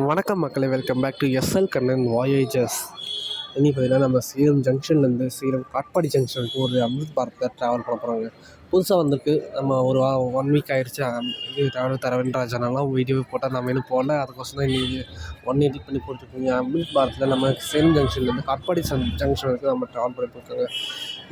வணக்கம் மக்களே, welcome back to SL Kannan voyages. இனி பார்த்தீங்கன்னா நம்ம சேலம் ஜங்ஷன்லேருந்து சேலம் காட்பாடி ஜங்ஷனுக்கு ஒரு அமிர்த் பாரத்தில் ட்ராவல் பண்ண போகிறாங்க. புதுசாக வந்திருக்கு. நம்ம ஒரு 1 வீக் ஆகிடுச்சு இது ட்ராவல் தரவேன்றாஜனாலாம் வீடியோ போட்டால் நம்ம இன்னும் போடல. அதுக்கோசம் தான் இன்றைக்கி 1 எடிட் பண்ணி போட்டுருக்கீங்க. அமிர்த் பாரத்தில் நம்ம சேலம் ஜங்ஷன்லேருந்து காட்பாடி ஜங்ஷனுக்கு நம்ம ட்ராவல் பண்ணி போயிருக்காங்க.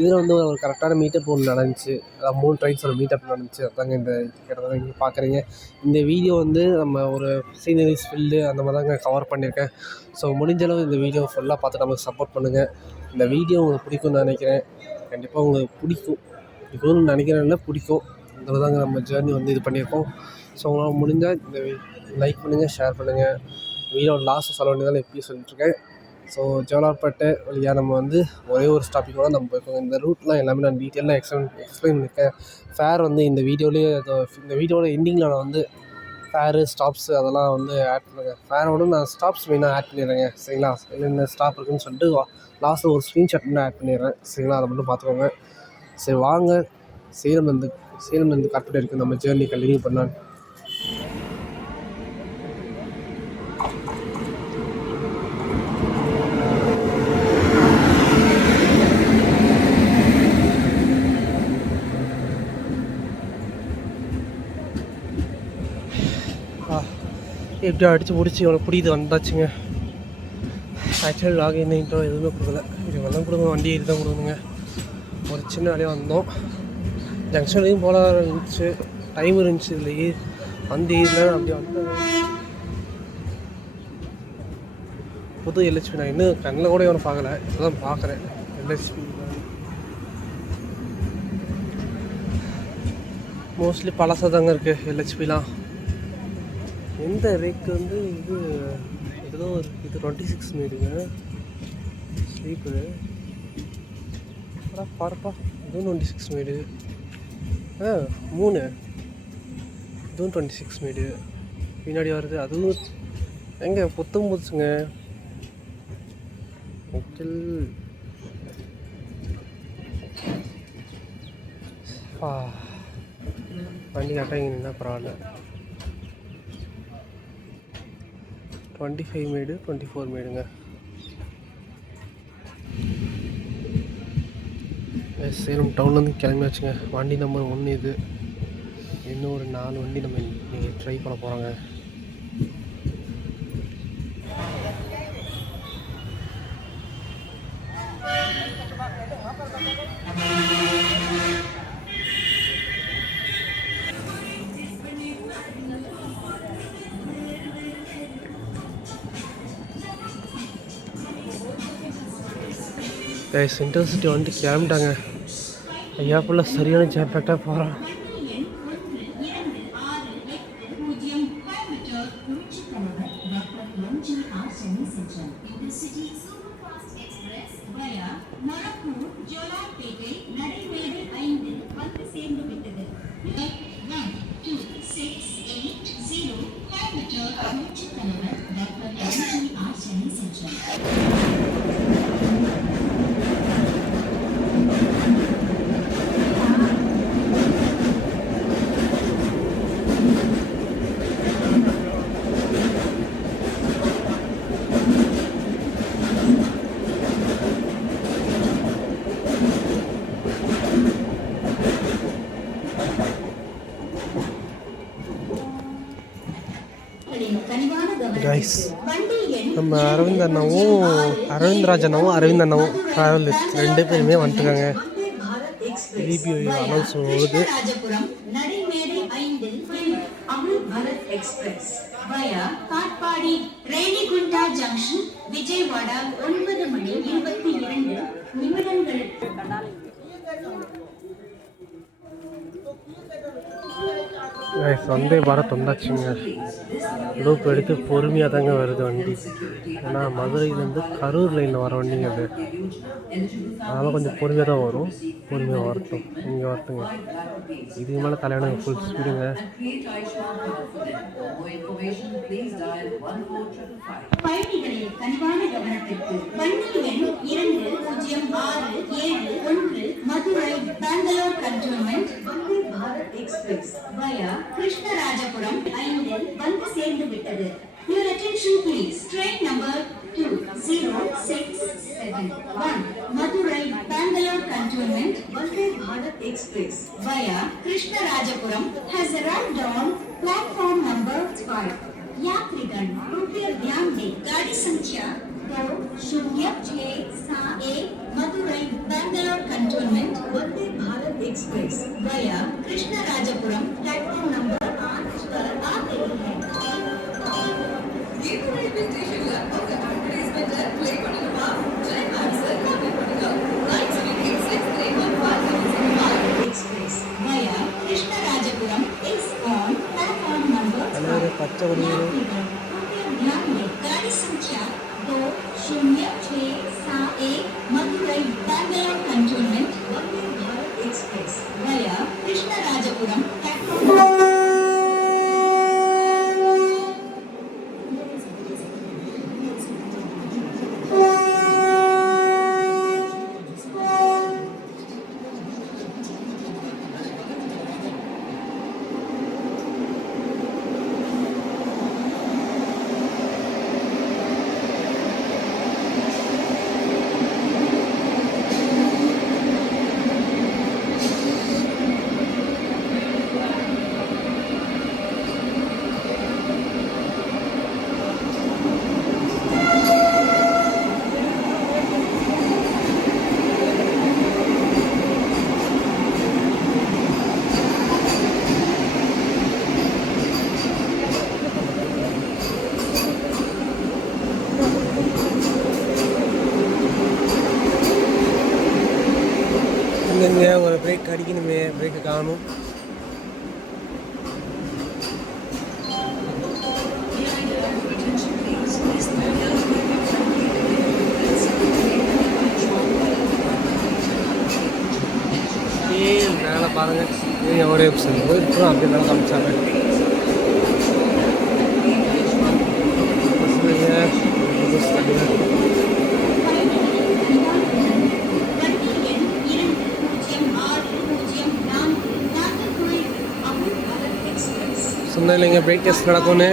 இதில் வந்து ஒரு கரெக்டான மீட்டப் ஒன்று நடந்துச்சு. 3 ட்ரெயின்ஸோட மீட்டப் நடந்துச்சு. அதாங்க இந்த கிட்டத்தட்ட இங்கே பார்க்குறீங்க. இந்த வீடியோ வந்து நம்ம ஒரு சீனரிஸ் ஃபீல்டு அந்த மாதிரி தாங்க கவர் பண்ணியிருக்கேன். ஸோ முடிஞ்சளவு இந்த வீடியோ ஃபுல்லாக பார்த்து நமக்கு சப்போர்ட் பண்ணுங்கள். இந்த வீடியோ உங்களுக்கு பிடிக்கும்னு நினைக்கிறேன். கண்டிப்பாக உங்களுக்கு பிடிக்கும்னு நினைக்கிறேன்ல, பிடிக்கும். அதில் தாங்க நம்ம ஜேர்னி வந்து இது பண்ணியிருக்கோம். ஸோ உங்களால் முடிஞ்சால் இந்த லைக் பண்ணுங்கள், ஷேர் பண்ணுங்கள். வீடியோட லாஸ்ட்டு சொல்ல வேண்டியதால் இப்பயும் சொல்லிட்டுருக்கேன். ஸோ ஜோலார்பேட்டை வழியாக நம்ம வந்து ஒரே ஒரு ஸ்டாப்பிங்கோட நம்ம போயிருக்கோங்க. இந்த ரூட்லாம் எல்லாமே நான் டீட்டெயிலாக எக்ஸ்பிளைன் பண்ணியிருக்கேன். ஃபேர் வந்து இந்த வீடியோவோட எண்டிங்கில் நான் வந்து ஃபேரு, ஸ்டாப்ஸு அதெல்லாம் வந்து ஆட் பண்ணுங்கள். ஃபேரோட நான் ஸ்டாப்ஸ் மெயினாக ஆட் பண்ணிடுறேங்க, சரிங்களா? என்னென்ன ஸ்டாப் இருக்குதுன்னு சொல்லிட்டு லாஸ்ட்டில் ஒரு ஸ்க்ரீன்ஷாட் மட்டும் ஆட் பண்ணிடுறேன், சரிங்களா? அதை மட்டும் பார்த்துக்கோங்க. சரி வாங்க, சேலம்லேருந்து காட்பாடி இருக்குது நம்ம ஜேர்னி கண்டினியூ பண்ணலாம். எப்படியோ அடித்து முடிச்சு எவ்வளோ பிடிக்குது வந்தாச்சுங்க. ஆக்சுவலி லாகின் இன்ட்ரோ எதுவுமே கொடுக்கல. இதெல்லாம் கொடுங்க, வண்டி இது தான் கொடுக்கணுங்க. ஒரு சின்ன வேலையாக வந்தோம். ஜங்ஷன்லேயும் போல இருந்துச்சு, டைம் இருந்துச்சு. இதுலேயே வந்து இல்லை அப்படி வந்தாங்க. புது எல்ஹெச்பி நான் இன்னும் கண்ணில் கூட இவனை பார்க்கல, இப்போதான் பார்க்குறேன். எல்ஹெச்பி மோஸ்ட்லி பழசாக தாங்க இருக்குது எல்ஹெச்பிலாம். எந்த ரேக்கு வந்து ஏதோ இது 26 மீடுங்க ஸ்லீப்பரு. பாருப்பா, இதுவும் 26 மீடு. 3 இதுவும் 26 மீடு. பின்னாடி வருது அதுவும் எங்கே புதுசுங்க. வண்டி கரெக்டாக இங்கே நின்னா பரவாயில்ல. 25 மீடு 24 மீடுங்க. சேலம் டவுன்லேருந்து கிளம்பியாச்சுங்க. வண்டி நம்பர் 1 இது. இன்னும் ஒரு 4 வண்டி நம்ம இன்றைக்கி ட்ரை பண்ண போகிறாங்க. இன்டர்சிட்டி வந்துட்டு கிளம்பிட்டாங்க. ஐயா ஃபுல்லாக சரியான ஜாம்பேக்டாக போகிறான். கைஸ், நம்ம அரவிந்த் ராஜ் அண்ணாவும் ட்ராவல் 2 பேருமே வந்துட்டுருக்காங்க. ரிவ்யூ அனௌன்ஸ் போகுது. வந்தே பாரத் வந்தாச்சுங்க. லூப் எடுத்து பொறுமையாக தாங்க வருது வண்டி. ஏன்னா மதுரையிலேருந்து கரூர் லைனில் வர வண்டிங்க அது. அதனால் கொஞ்சம் பொறுமையாக தான் வரும். பொறுமையாக வரட்டும், இங்கே வரட்டுங்க. இதுக்கு மேலே தலைவனுங்க ஃபுல் ஸ்பீடுங்க. பயணிகளின் கனிவான கவனத்திற்கு வண்டி எண் 2067 Madurai Bangalore cantonment Vande Bharat express via Krishnarajapuram 5 வந்து சேர்ந்து விட்டது. Your attention Attention please. Train number 20671 Madurai Bangalore Cantonment Vande Bharat Express via Krishnarajapuram has arrived on platform number 5. यात्रीगण कृपया ध्यान दें गाड़ी संख्या 2067 मदुरई बैंगलोर कंटोनमेंट वंदे भारत एक्सप्रेस वया कृष्णराजपुरम प्लेटफॉर्म नंबर 8 पर आ गई है। ये रेलवे स्टेशन लगभग एडवर्टाइजमेंट प्ले பண்ணுமா ஜெய் ஆன்சர் காப்பி பண்ணுங்க 96363151 एक्सप्रेस वया Krishnarajapuram is on platform number 5 गाड़ी संख्या 2067 मदुरई बैंगलोर कंटोनमेंट वंदे भारत एक्सप्रेस वया कृष्णराजपुरम प्लेटफॉर्म ஒரு பிரேக் அடிக்கணுமே, பிரேக்கை காணும். மேலே பாருங்கள், ஒரே ஆப்ஷன் போயிட்டு அப்படி மேலே காமிச்சாங்க. சொன்ன இல்லைங்க பிரேக் டெஸ்ட் நடக்கும்னு.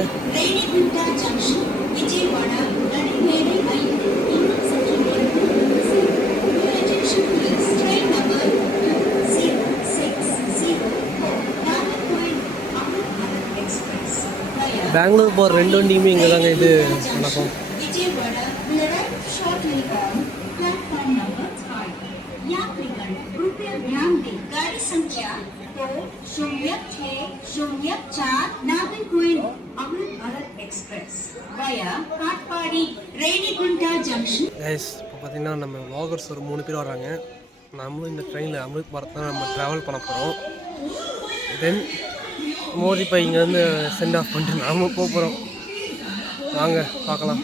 பெங்களூர் போகிற 2 வண்டியுமே இங்கே தாங்க இது நடக்கும். गाड़ी संख्या 2064 Nagercoil Amrit Bharat express via Katpadi Renigunta junction. Guys, இப்போ பார்த்தீங்கன்னா நம்ம vloggers ஒரு 3 பேர் வராங்க. நம்மளும் இந்த ட்ரெயினில் அமிர்த் பாரத் தான் நம்ம ட்ராவல் பண்ண போகிறோம். தென் மோதி இப்போ இங்கேருந்து சென்ட் ஆஃப் பண்ணிட்டு நாம போக போகிறோம். வாங்க பார்க்கலாம்.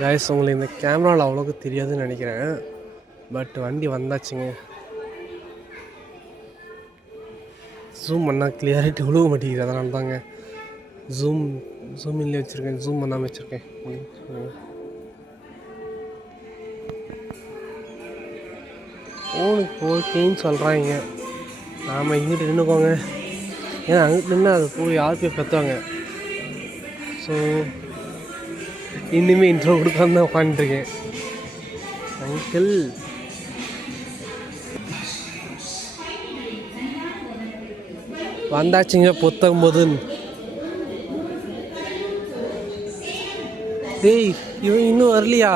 கைஸ், உங்களுக்கு இந்த கேமராவில் அவ்வளோக்கு தெரியாதுன்னு நினைக்கிறேன். பட் வண்டி வந்தாச்சுங்க. ஜூம் பண்ணால் கிளியாரிட்டி உழுவ மாட்டேங்குது. அதனால தாங்க ஜூம் இல்லையே வச்சுருக்கேன், ஜூம் பண்ணாமல் வச்சுருக்கேன். ஃபோனுக்கு ஓகேன்னு சொல்கிறாங்க. நாம் இங்கிட்டு நின்றுக்கோங்க, ஏன்னா அங்கிட்டு நின்று அதை போய் ஆர்பிஎஃப் பெற்றுவாங்க. ஸோ இன்னுமே இன்ட்ரோ கொடுக்காம தான் உட்காந்துருக்கேன். அங்கிள் வந்தாச்சுங்க 19. டேய், இவன் இன்னும் வரலையா?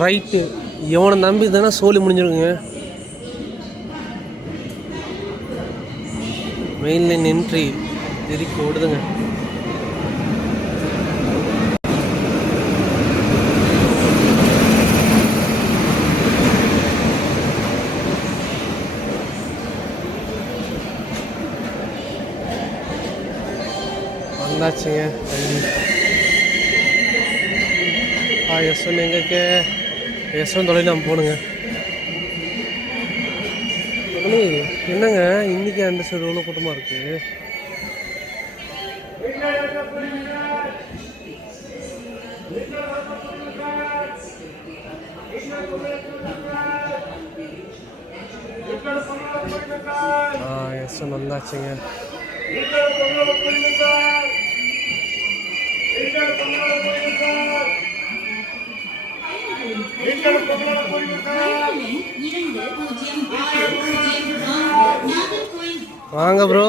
ரைட்டு, இவனை நம்பி தானே சோலி முடிஞ்சிருக்குங்க. மெயின் லைன் என்ட்ரி திருப்பி ஓடுதுங்க. வந்தாச்சுங்க. யஸ்வன் எங்கே? யஸ்வன் தொலைவில் நம்ம போகணுங்க. என்னங்க இன்றைக்கி அந்த சைடு எவ்வளோ கூட்டமாக இருக்குது. எஸ் வந்தாச்சுங்க. வாங்க ப்ரோ.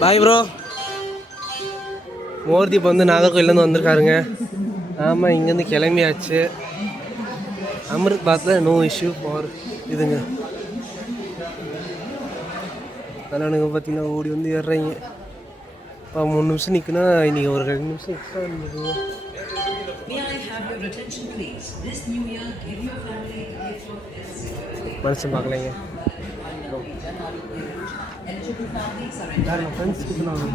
Bye bro. மோர்தீப் வந்து நாகர்கோயிலேருந்து வந்திருக்காருங்க. ஆமாம், இங்கேருந்து கிளம்பியாச்சு. அமிர்த் பாத்தில் நோ இஷ்யூ ஃபார் இதுங்க. அதனால பார்த்தீங்கன்னா ஓடி வந்து ஏறுறீங்க. இப்போ 3 நிமிஷம் நிற்குன்னா இன்றைக்கி ஒரு 2 நிமிஷம் எக்ஸ்ட்ரா இருந்துருக்குங்க. மனுஷன் பார்க்கலைங்க. ஃப்ரெண்ட்ஸ் கொடுத்துனாங்க.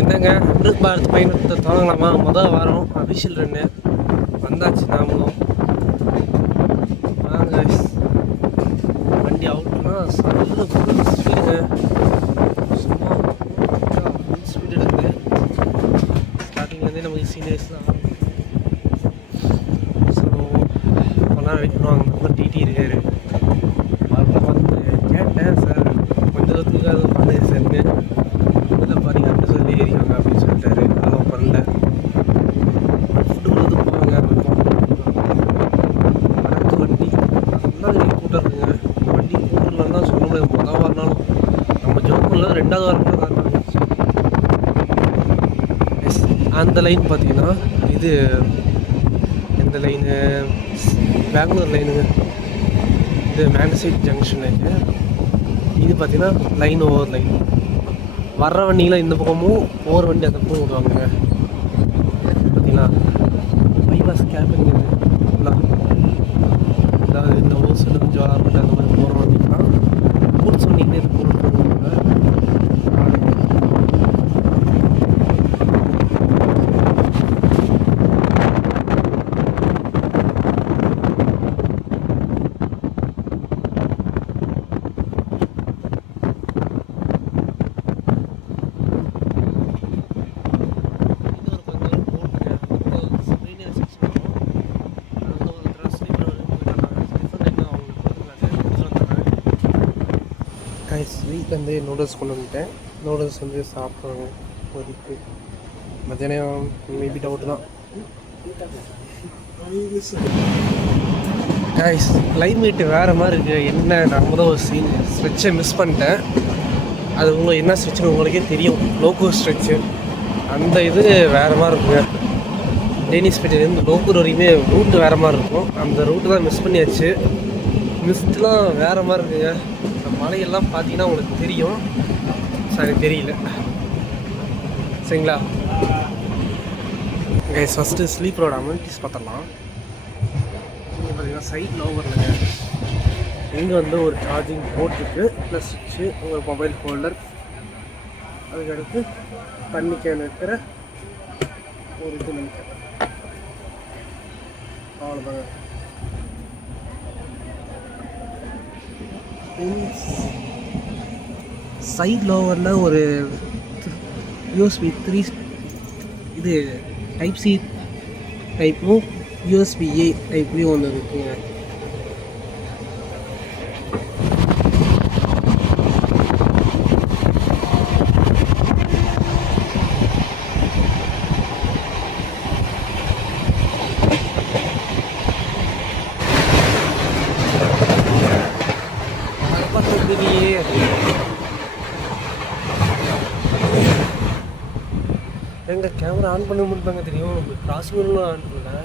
என்னங்க, அமிர்த் பாரத் பயணத்தை தொடங்கலாமா? மொதல் வாரம் அபிஷியல் 2 வந்தாச்சு. நாமளும் வாங்க. வண்டி அவுட்னா சல்ல ஃபுல் ஸ்பீடுங்க. சும்மா ஃபுல் ஸ்பீடு இருக்குது. ஸ்டார்டிங்லேருந்தே நமக்கு சீனியர்ஸ்லாம் ஸோ இப்போலாம் வெயிட் பண்ணுவாங்க. ரொம்ப டிடி இருக்காரு. பார்த்து கேட்டேன், சார் கொஞ்சம் தூரத்துக்கு அது பண்ணுங்க சார்னு. இதில் பாருங்க அப்படி சொல்லி ஏறிக்காங்க அப்படின்னு சொல்லிட்டாரு. அதெல்லாம் பண்ணல. ஃபுட்டு வந்து போவாங்க. வடக்கு வண்டி நல்லா கூட்டம் இருக்குங்க. வண்டி ஊர்லலாம் சொல்ல முடியாது. மொதல் வரனாலும் நம்ம ஜோப்பூரில் 2வது வாரம் கூட தான் இருந்துச்சு. அந்த லைன் பார்த்தீங்கன்னா இது எந்த லைனு? பெங்களூர் லைனுங்க. இது மேண்டசைட் ஜங்ஷன் லைனு. இது பார்த்தீங்கன்னா லைன் ஓவர் லைன். வர்ற வண்டியில் இந்த பக்கமும் போகிற வண்டி அந்த பக்கம் விடுவாங்க. பார்த்தீங்களா, பைபாஸ் கேபின் இதுங்களா. அதாவது இந்த ஓசூர் ஜோலார்பேட்டை அந்த மாதிரி போகிற வண்டிலாம் கூட்டு சொன்னீங்களே இது போடுவாங்க. வீட்டில் வந்து நூடுல்ஸ் கொண்டு வந்துட்டேன். நூடுல்ஸ் வந்து சாப்பிட்றாங்க இப்போதைக்கு. மத்தியானம் மேபி டவுட்டு தான். கைஸ், கிளைமேட்டு வேறு மாதிரி இருக்குது. என்ன நம்ம தான் ஒரு ஸ்ட்ரெச்சை மிஸ் பண்ணிட்டேன். அது உங்களுக்கு என்ன ஸ்ட்ரெச்சுன்னு உங்களுக்கே தெரியும். லோக்கோ ஸ்ட்ரெச்சு அந்த இது வேறு மாதிரி இருக்குங்க. டேனிஷ்பேட்டையிலேருந்து லோக்கூர் வரைக்குமே ரூட்டு வேறு மாதிரி இருக்கும். அந்த ரூட்டு தான் மிஸ் பண்ணியாச்சு. மிஸ்ட்லாம் வேறு மாதிரி இருக்குங்க. மலையெல்லாம் பார்த்தீங்கன்னா உங்களுக்கு தெரியும். எனக்கு தெரியல சரிங்களா. கைஸ், ஃபஸ்ட்டு ஸ்லீப்பரோட அமெனிட்டிஸ் பார்த்துடலாம். இங்கே பார்த்தீங்கன்னா சைட் லோவர்லங்க இங்கே வந்து ஒரு சார்ஜிங் போர்ட் இருக்குது, ப்ளஸ் சுவிட்சு, உங்கள் மொபைல் ஹோல்டர், அதுக்கடுத்து தண்ணி கேன் இருக்கிற ஒரு இது நினைக்கிறேன். அவ்வளோதாங்க. சைட் லோவரில் ஒரு யூஎஸ்பி 3 இது டைப் சி டைப்பும் யூஎஸ்பி ஏ டைப்லேயும் ஒன்று இருக்குங்க. எங்கள் கேமரா ஆன் பண்ண முடியுதாங்க தெரியும். கிராஸ் பண்ணலாம் ஆன் பண்ணல.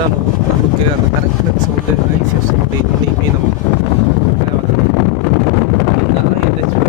இருந்தாலும் நமக்கு அந்த கரெக்ட்னஸ் வந்து ஐசிஎஃப் சவுண்டு இன்னைக்குமே நம்ம இருந்தாலும் எதாச்சும்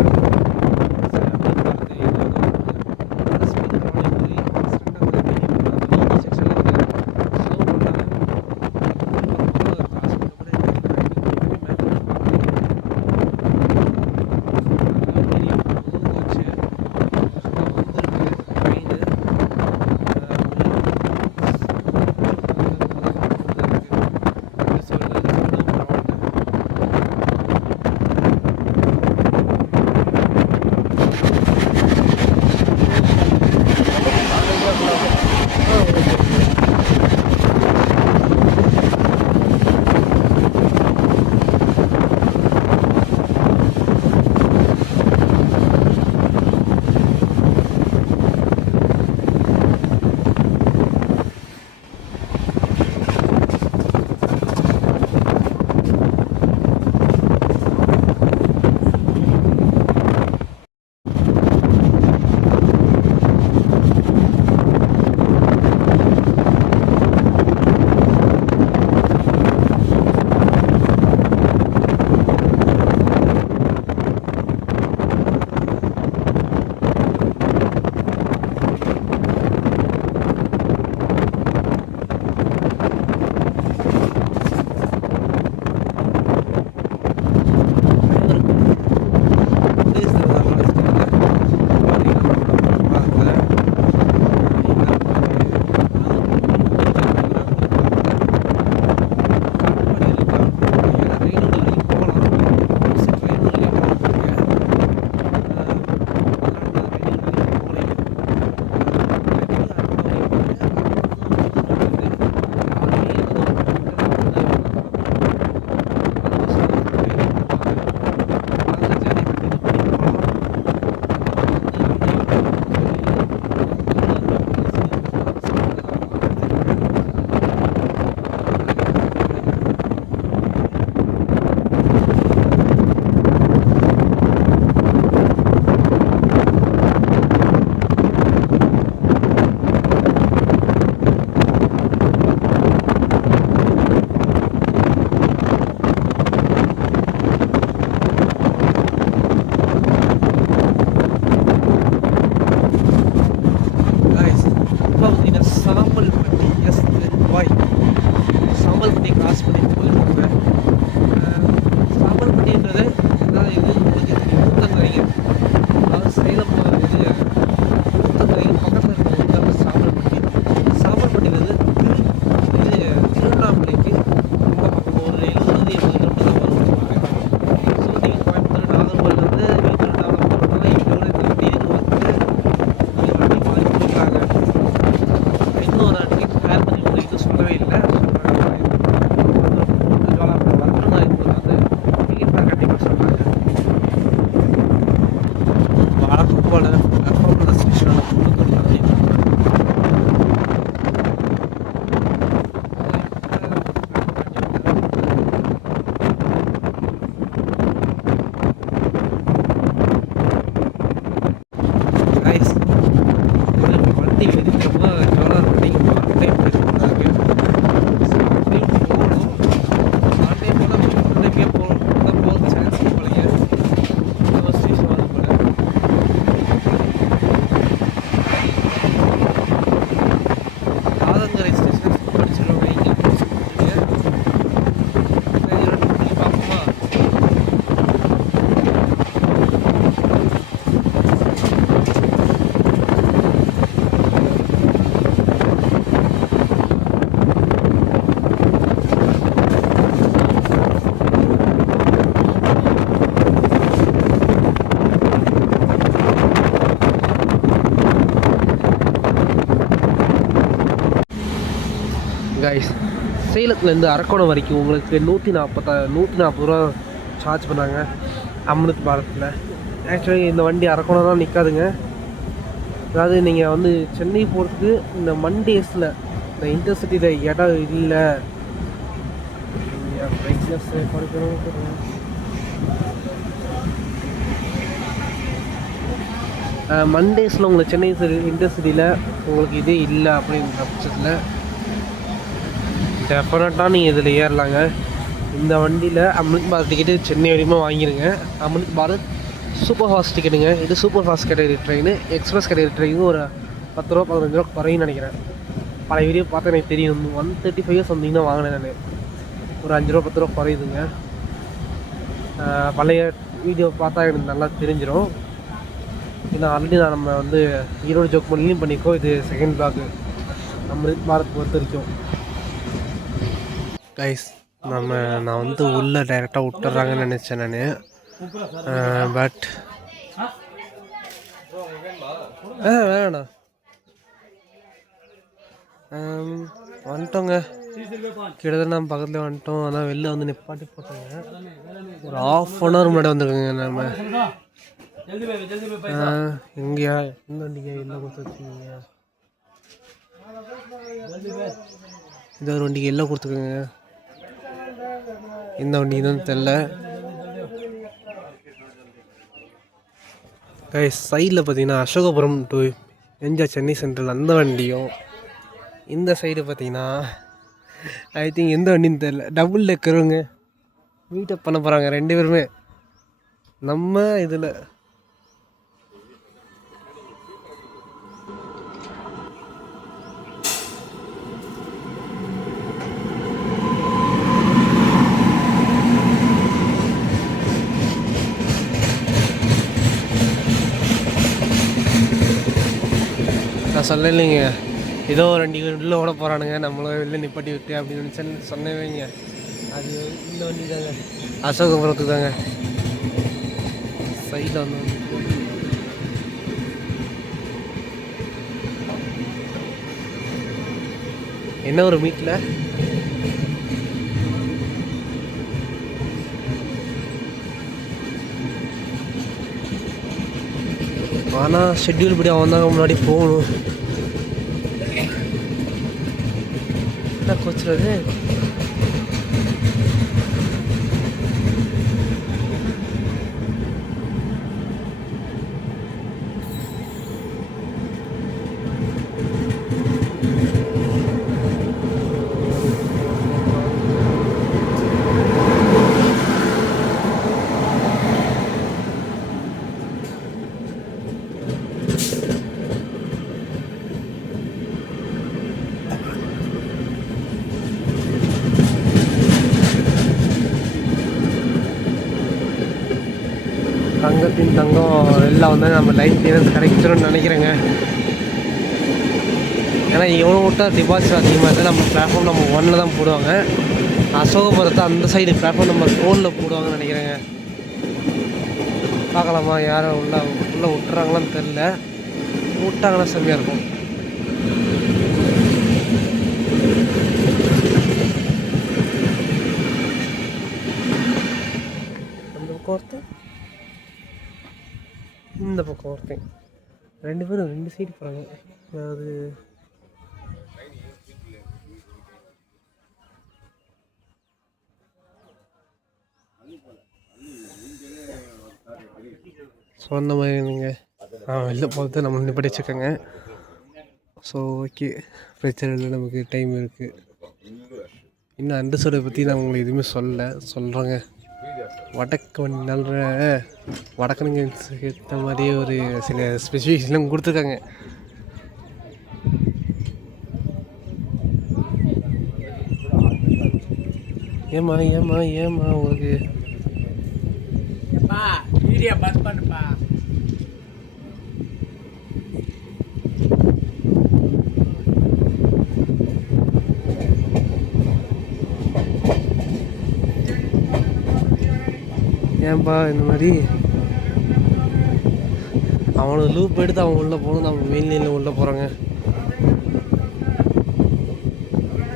கைஸ், சேலத்துலேருந்து அரக்கோணம் வரைக்கும் உங்களுக்கு 140 ரூபா சார்ஜ் பண்ணாங்க அம்ருத் பாரத்தில். ஆக்சுவலி இந்த வண்டி அரக்கோணம் தான் நிற்காதுங்க. அதாவது நீங்கள் வந்து சென்னை போகிறதுக்கு இந்த மண்டேஸில் இந்த இன்டர்சிட்டியில் இடம் இல்லை. மண்டேஸில் உங்களுக்கு சென்னை இன்டர்சிட்டியில் உங்களுக்கு இதே இல்லை அப்படிங்கிற பட்சத்தில் டெஃபினட்டாக நீங்கள் இதில் ஏறலாங்க. இந்த வண்டியில் அமிர்த் பாரத் டிக்கெட்டு சென்னை வரையுமே வாங்கிடுங்க. அமிர்த் பாரத் சூப்பர் ஃபாஸ்ட் டிக்கெட்டுங்க. இது super fast category train. Express category train ஒரு 10 ரூபா 15 ரூபா குறையும்னு நினைக்கிறேன். பழைய வீடியோ பார்த்தா எனக்கு தெரியும். 135 சம்திங் தான் வாங்கினேன் நான். ஒரு 5 ரூபா 10 ரூபா குறையுதுங்க. பழைய வீடியோ பார்த்தா எனக்கு நல்லா தெரிஞ்சிடும். ஏன்னா ஆல்ரெடி நம்ம வந்து ஈரோடு ஜோக் பண்ணியும் பண்ணிக்கோ. இது செகண்ட் பிளாக் அமிர்த் பாரத் பொறுத்த வரைக்கும். கைஸ் நான் வந்து உள்ளே டைரெக்டாக விட்டுறாங்கன்னு நினச்சேன் நான். பட் வேணாண்ணா வந்துட்டோங்க. கிட்டத்தட்ட நம்ம பக்கத்தில் வந்துட்டோம். அதான் வெளில வந்து நிப்பாட்டி போட்டோங்க. ஒரு 1/2 hour முன்னாடி வந்துருக்குங்க. நம்ம எங்கேயா இந்த வண்டிக்கு எல்லாம் கொடுத்து வச்சுக்கோங்க. இந்த ஒரு வண்டிக்கு எல்லாம் கொடுத்துக்கோங்க. இந்த வண்டிக்கு தான் தெரில. சைடில் பார்த்தீங்கன்னா அசோகபுரம் டு என்ஜா சென்னை சென்ட்ரல் அந்த வண்டியும், இந்த சைடு பார்த்தீங்கன்னா ஐ திங்க் எந்த வண்டின்னு தெரில டபுள் டெக்கருங்க மீட்டப் பண்ண போகிறாங்க 2 பேருமே நம்ம இதில். நான் சொல்லலைங்க, ஏதோ 2 உள்ளே ஓட போகிறானுங்க, நம்மளும் வெளில நிப்பாட்டி விட்டு அப்படின்னு சொன்னேங்க. அது இந்த வண்டி தாங்க, அசோகபுரத்து தாங்க. சைடில் வந்து என்ன ஒரு மீட்டில் ஆனால் ஷெட்யூல் படி அவன் தாங்க முன்னாடி போகணும். என்ன கோச்சுறது தங்கத்தின் தங்கம் எல்லாம் வந்து நம்ம லைன் கிளியரன்ஸ் கிடைச்சிடும்னு நினைக்கிறேங்க. ஏன்னா இவனை விட்டால் டிபாசிட் அதிகமாக இருக்குது. நம்ம பிளாட்ஃபார்ம் நம்பர் 1 தான் போடுவாங்க. அசோகபுரத்தை அந்த சைடு பிளாட்ஃபார்ம் நம்பர் 4 போடுவாங்கன்னு நினைக்கிறேங்க. பார்க்கலாமா யாரும் உள்ளே விட்டுறாங்களான்னு தெரில. விட்டாங்கன்னா செம்மையாக இருக்கும். அந்த பக்கம் ஒருத்தன், இந்த பக்கம் ஒருத்தன், 2 பேரும் 2 சைடு போகிறாங்க. அதாவது ஸோ அந்த மாதிரிங்க. வெளில போகிறது நம்ம நிப்பாட்டி வச்சுக்கோங்க. ஸோ ஓகே, பிரச்சனை இல்லை, நமக்கு டைம் இருக்குது. இன்னும் அண்டர்ஸ்டோரை பற்றி நான் உங்களுக்கு எதுவுமே சொல்கிறேங்க. வடக்கு வண்டினால வடக்கனுங்க ஏற்ற மாதிரியே ஒரு சில ஸ்பெசிஃபிகேஷன்லாம் கொடுத்துருக்காங்க. ஏமா உங்களுக்கு வீடியோ பஸ் பண்ணுப்பா. ஏன்பா இந்த மாதிரி அவனை லூப் எடுத்து அவங்க உள்ளே போகணும், நம்ம மெயின் லைனில் உள்ளே போகிறாங்க.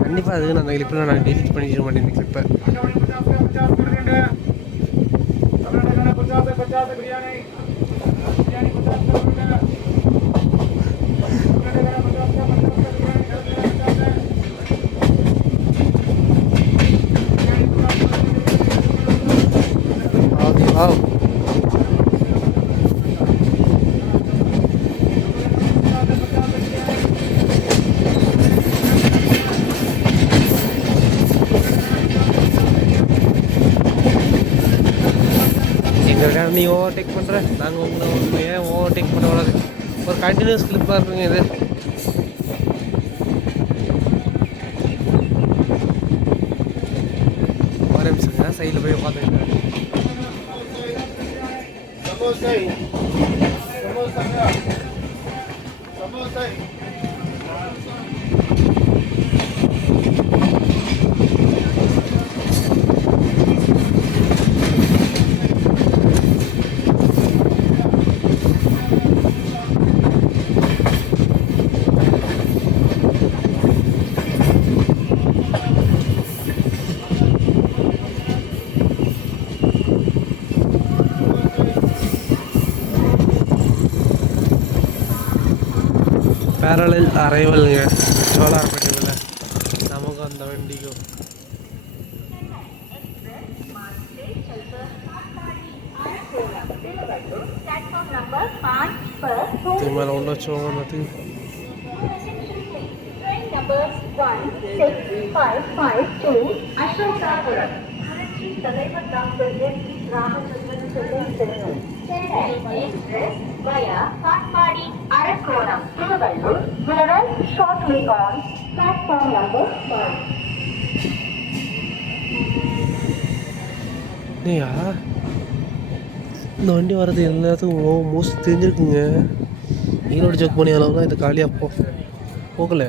கண்டிப்பாக அதுக்கு நான் அந்த கிளிப்பில் நான் டெலிட் பண்ணிக்க மாட்டேன். இந்த கிளிப்பை நீ ஓவர்டேக் பண்ணுற, நாங்கள் உங்களை ஏன் ஓவர்டேக் பண்ண வராது. ஒரு கண்டினியூஸ் கிளிப்பாக இருக்குங்க இது. ஒரு நிமிஷங்க, சைடில் போய் உட்காந்துருக்கேன். பேரலல் அரைவலுங்க சோலார்பேட்டையில் நமக்கும் அந்த வண்டிக்கும். இது மேலே ஒன்று வச்சோம். Train number 16552 Ashokapuram. தலைவர் டாக்டர் எஸ் ராமச்சந்திரன் செல்லும் Chennai express via Katpadi Arakkonam Tiruvallur will arrive shortly on platform number 1. இல்லையா இந்த வண்டி வர்றது எல்லாத்துக்கும் மோஸ்ட் தெரிஞ்சிருக்குங்க. ஈரோடு செக் பண்ணி அளவு தான் இது காலியாக போகலை.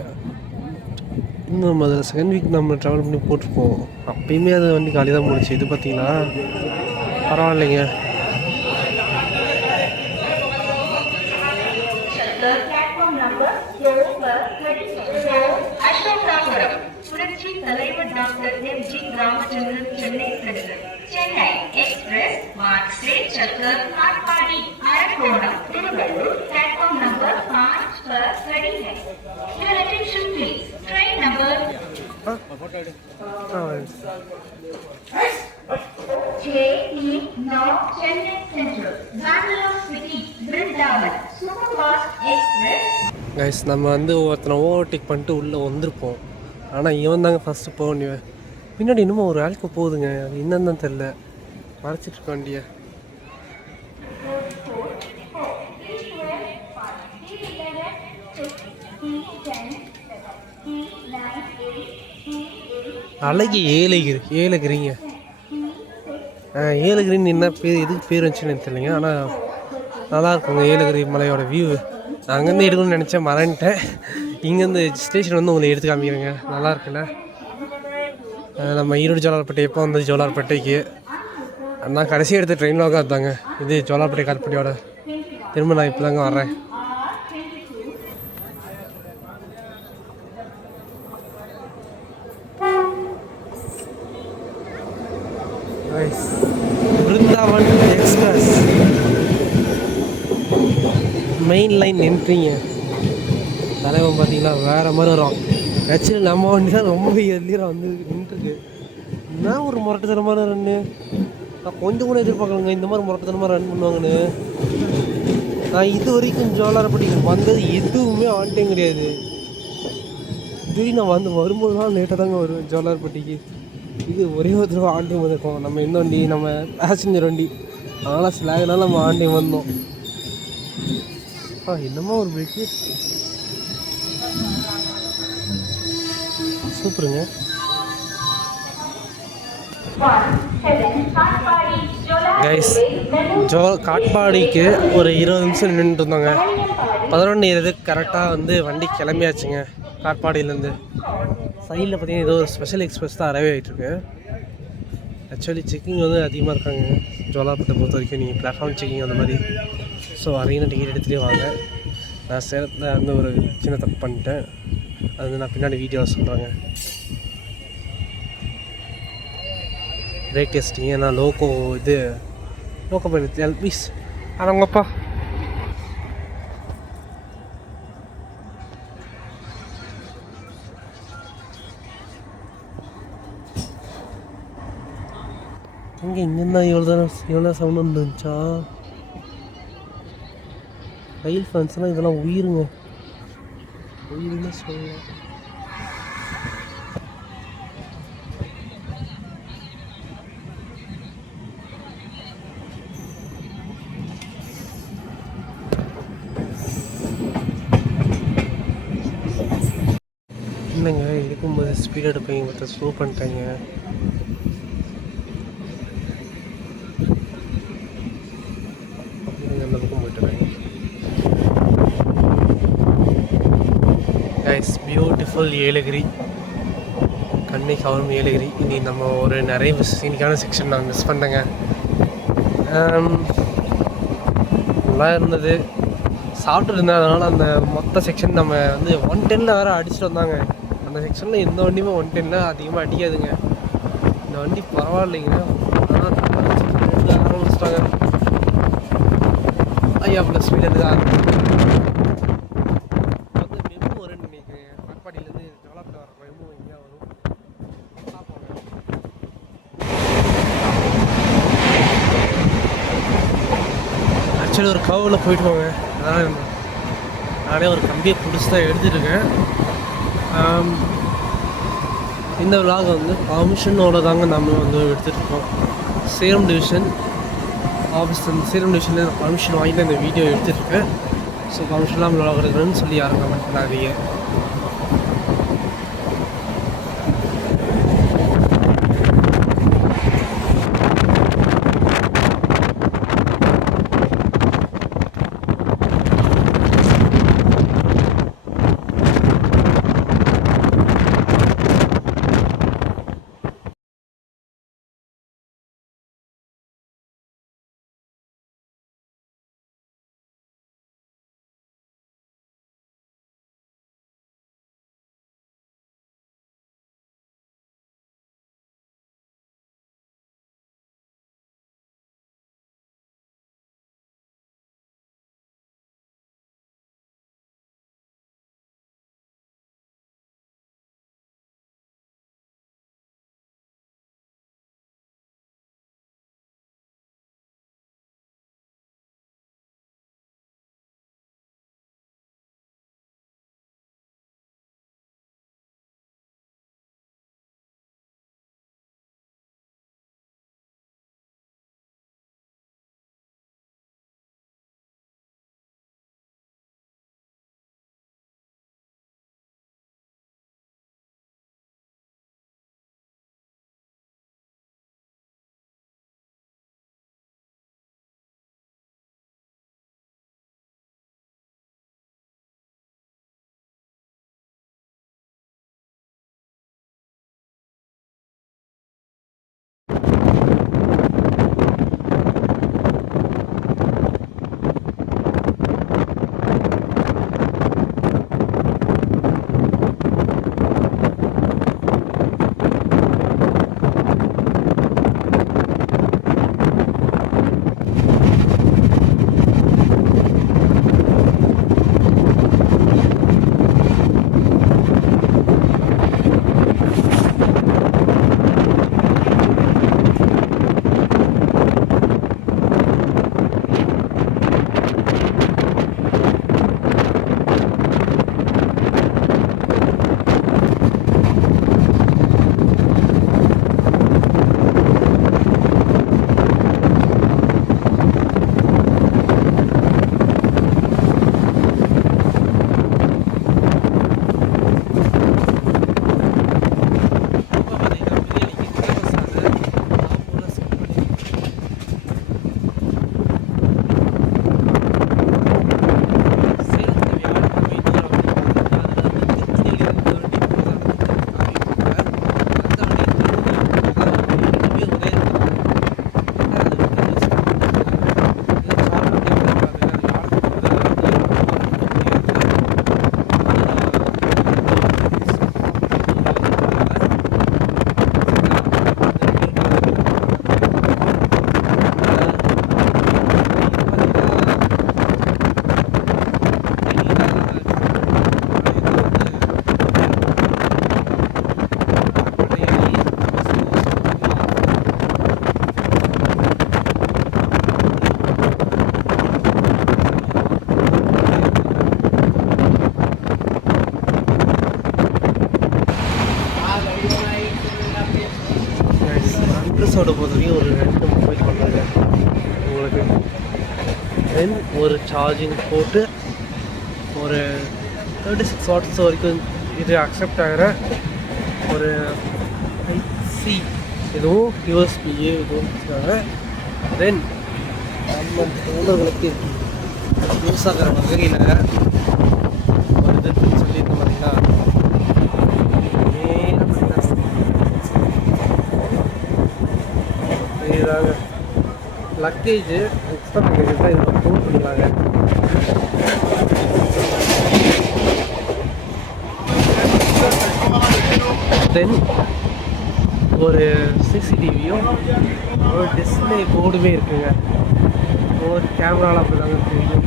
இன்னும் நம்ம அதில் செகண்ட் வீக் நம்ம ட்ராவல் பண்ணி போட்டிருப்போம். அப்பயுமே அது வண்டி காலி தான் போணுச்சு. இது பார்த்தீங்களா, பரவாயில்லைங்க. புரட்சி தலைவர் doctor S Ramachandran Chennai central Chennai express मार्ग से चलकर काटपाड़ी அரக்கோணம் திருவள்ளூர் प्लेटफॉर्म नंबर 5 पर खड़ी है. Your attention please. Train number J9 Chennai Central Bangalore City Vrindavan Superfast Express. Guys, நம்ம வந்து ஒருத்தனை ஓவர்டேக் பண்ணிட்டு உள்ளே வந்திருப்போம். ஆனால் இவன் தாங்க ஃபஸ்ட்டு போக வேண்டியவன். பின்னாடி இன்னமும் ஒரு ஆளுக்கு போகுதுங்க. அது என்னன்னு தான் தெரில, மறைச்சிட்ருக்க வண்டியை. அழகி ஏலகிரிங்க. ஏலகிரின்னு என்ன பேர், எதுக்கு பேர் வந்துச்சுன்னு எனக்கு தெரியலைங்க. ஆனால் நல்லா இருக்குங்க ஏலகிரி மலையோட வியூ. நான் அங்கேருந்து எடுக்கணும்னு நினச்சேன், மறந்துட்டேன். இங்கேருந்து ஸ்டேஷன் வந்து உங்களை எடுத்து காமிக்கிறேங்க. நல்லா இருக்குல்ல. நம்ம ஈரோடு ஜோலார்பேட்டை எப்போ வந்தது ஜோலார்பேட்டைக்கு. நான் கடைசி எடுத்த ட்ரெயினில் உட்காந்தாங்க. இது ஜோலார்பேட்டை கால்பட்டியோட. திரும்ப நான் இப்போ தாங்க வர்றேன். விருந்தாவன் எக்ஸ்பிரஸ் மெயின் லைன் என்ட்ரிங்க. தலைவன் பார்த்தீங்களா வேறு மாதிரி வரும். ஆக்சுவலி நம்ம வண்டி தான் ரொம்ப எதிராக வந்து நின்றுருக்கு. என்ன ஒரு முரட்டுத்தனமான ரன்னு. நான் கொஞ்சம் கூட எதிர்பார்க்கலங்க இந்த மாதிரி முரட்டுத்தனமாக ரன் பண்ணுவாங்கன்னு. நான் இது வரைக்கும் ஜோலார்பேட்டைக்கு வந்தது எதுவுமே ஆன்டைம் கிடையாது. திடீர்னு நான் வரும்போது தான் லேட்டாக தாங்க வருவேன் ஜோலார்பேட்டைக்கு. இது ஒரே ஒரு தடவை ஆன்டைம் வந்திருக்கோம். நம்ம எந்த வண்டி, நம்ம பேசஞ்சர் வண்டி. அதனால் ஸ்லாக்னால நம்ம ஆன்டைம் வந்தோம். என்னமோ ஒரு பிரேக்கு சூப்பருங்க. கைஸ், காட்பாடிக்கு ஒரு 20 நிமிஷம் நின்றுட்டு இருந்தாங்க. 11:20 கரெக்டாக வந்து வண்டி கிளம்பியாச்சுங்க காட்பாடியிலேருந்து. சைடில் பார்த்தீங்கன்னா ஏதோ ஒரு ஸ்பெஷல் எக்ஸ்பிரஸ் தான் அரைவே ஆகிட்டுருக்கு. ஆக்சுவலி செக்கிங் வந்து அதிகமாக இருக்காங்க ஜோலார்பேட்டை பொறுத்த வரைக்கும். நீங்கள் பிளாட்ஃபார்ம் செக்கிங் அந்த மாதிரி. ஸோ அதையும் டிக்கெட் எடுத்துகிட்டே வாங்க. நான் சேலத்தில் வந்து ஒரு சின்ன தப்பு பண்ணிட்டேன். அது வந்து நான் பின்னாடி வீடியோவில் சொல்கிறேங்க. பிரேக் டெஸ்டிங் ஏன்னா லோக்கோ பண்ணி எல்பிஸ் ஆனவங்கப்பா. இங்கேருந்தா எவ்வளோ சவுண்ட் வந்துச்சா. ரயில் ஃபேன்ஸ்னால் இதெல்லாம் உயிருங்க, உயிருன்னு சொல்லலாம். ஸ்பீடாக எடுப்பீங்க, மற்ற ஸ்லோ பண்ணிட்டாங்க. அந்த பக்கம் போயிட்டுருக்காங்க. கைஸ், பியூட்டிஃபுல் ஏலகிரி, கண்ணை கவரும் ஏலகிரி. இனி நம்ம ஒரு நிறைய சீனிக்கான செக்ஷன் நான் மிஸ் பண்ணேங்க. நல்லா இருந்தது, சாப்பிட்டு இருந்தேன். அதனால் அந்த மொத்த செக்ஷன் நம்ம வந்து 110 வேறு அடிச்சுட்டு வந்தாங்க. அந்த செக்ஷனில் எந்த வண்டியுமே 110 அதிகமாக அடிக்காதுங்க. இந்த வண்டி பரவாயில்லைங்க. ஆரம்பிச்சிட்டாங்க. ஐயா ப்ளஸ் ஸ்பீட் எடுக்க வந்து மெமோ வரும்னு நினைக்கிறேன். காட்பாடியிலேருந்து டெவலப்ல வர மெமோ எங்கேயா வரும். ஆக்சுவலி ஒரு கவில் போயிட்டுவாங்க. அதனால் நானே ஒரு கம்பியை பிடிச்சி தான் எடுத்துகிட்ருக்கேன். இந்த விலாக் வந்து பர்மிஷனோட தாங்க நம்ம வந்து எடுத்துகிட்ருக்கோம். சேலம் டிவிஷன் ஆஃபீஸ், சேலம் டிவிஷனில் பர்மிஷன் வாங்கி தான் இந்த வீடியோ எடுத்துகிட்ருக்கேன். ஸோ பர்மிஷன்லாம் விலாக் எடுக்கிறேன்னு சொல்லி யாரும் கமெண்ட் பண்ணாதீங்க. ப்ளஸோட பொறுத்தவரைக்கும் ஒரு 2 மொபைல் பண்ணுங்க உங்களுக்கு. தென் ஒரு சார்ஜிங் போட்டு ஒரு 36 வாட்ஸ் வரைக்கும் இது அக்செப்ட் ஆகிற ஒரு சி எதுவும் யூஎஸ்பிஏ எதுவும் வச்சுருக்காங்க. தென் நம்ம தொழில்களுக்கு யூஸ் ஆகிற வகையில் ஒரு இது சொல்லியிருக்கோம் பார்த்தீங்களா. இதுதாங்க லக்கேஜு, எக்ஸ்ட்ரா லக்கேஜ் தான் இதில் ப்ரூவ் பண்ணிக்கிறாங்க. தென் ஒரு சிசிடிவியும் ஒரு டிஸ்பிளே போர்டுமே இருக்குங்க. ஒரு கேமராவில் அப்படி தாங்க தெரியும்.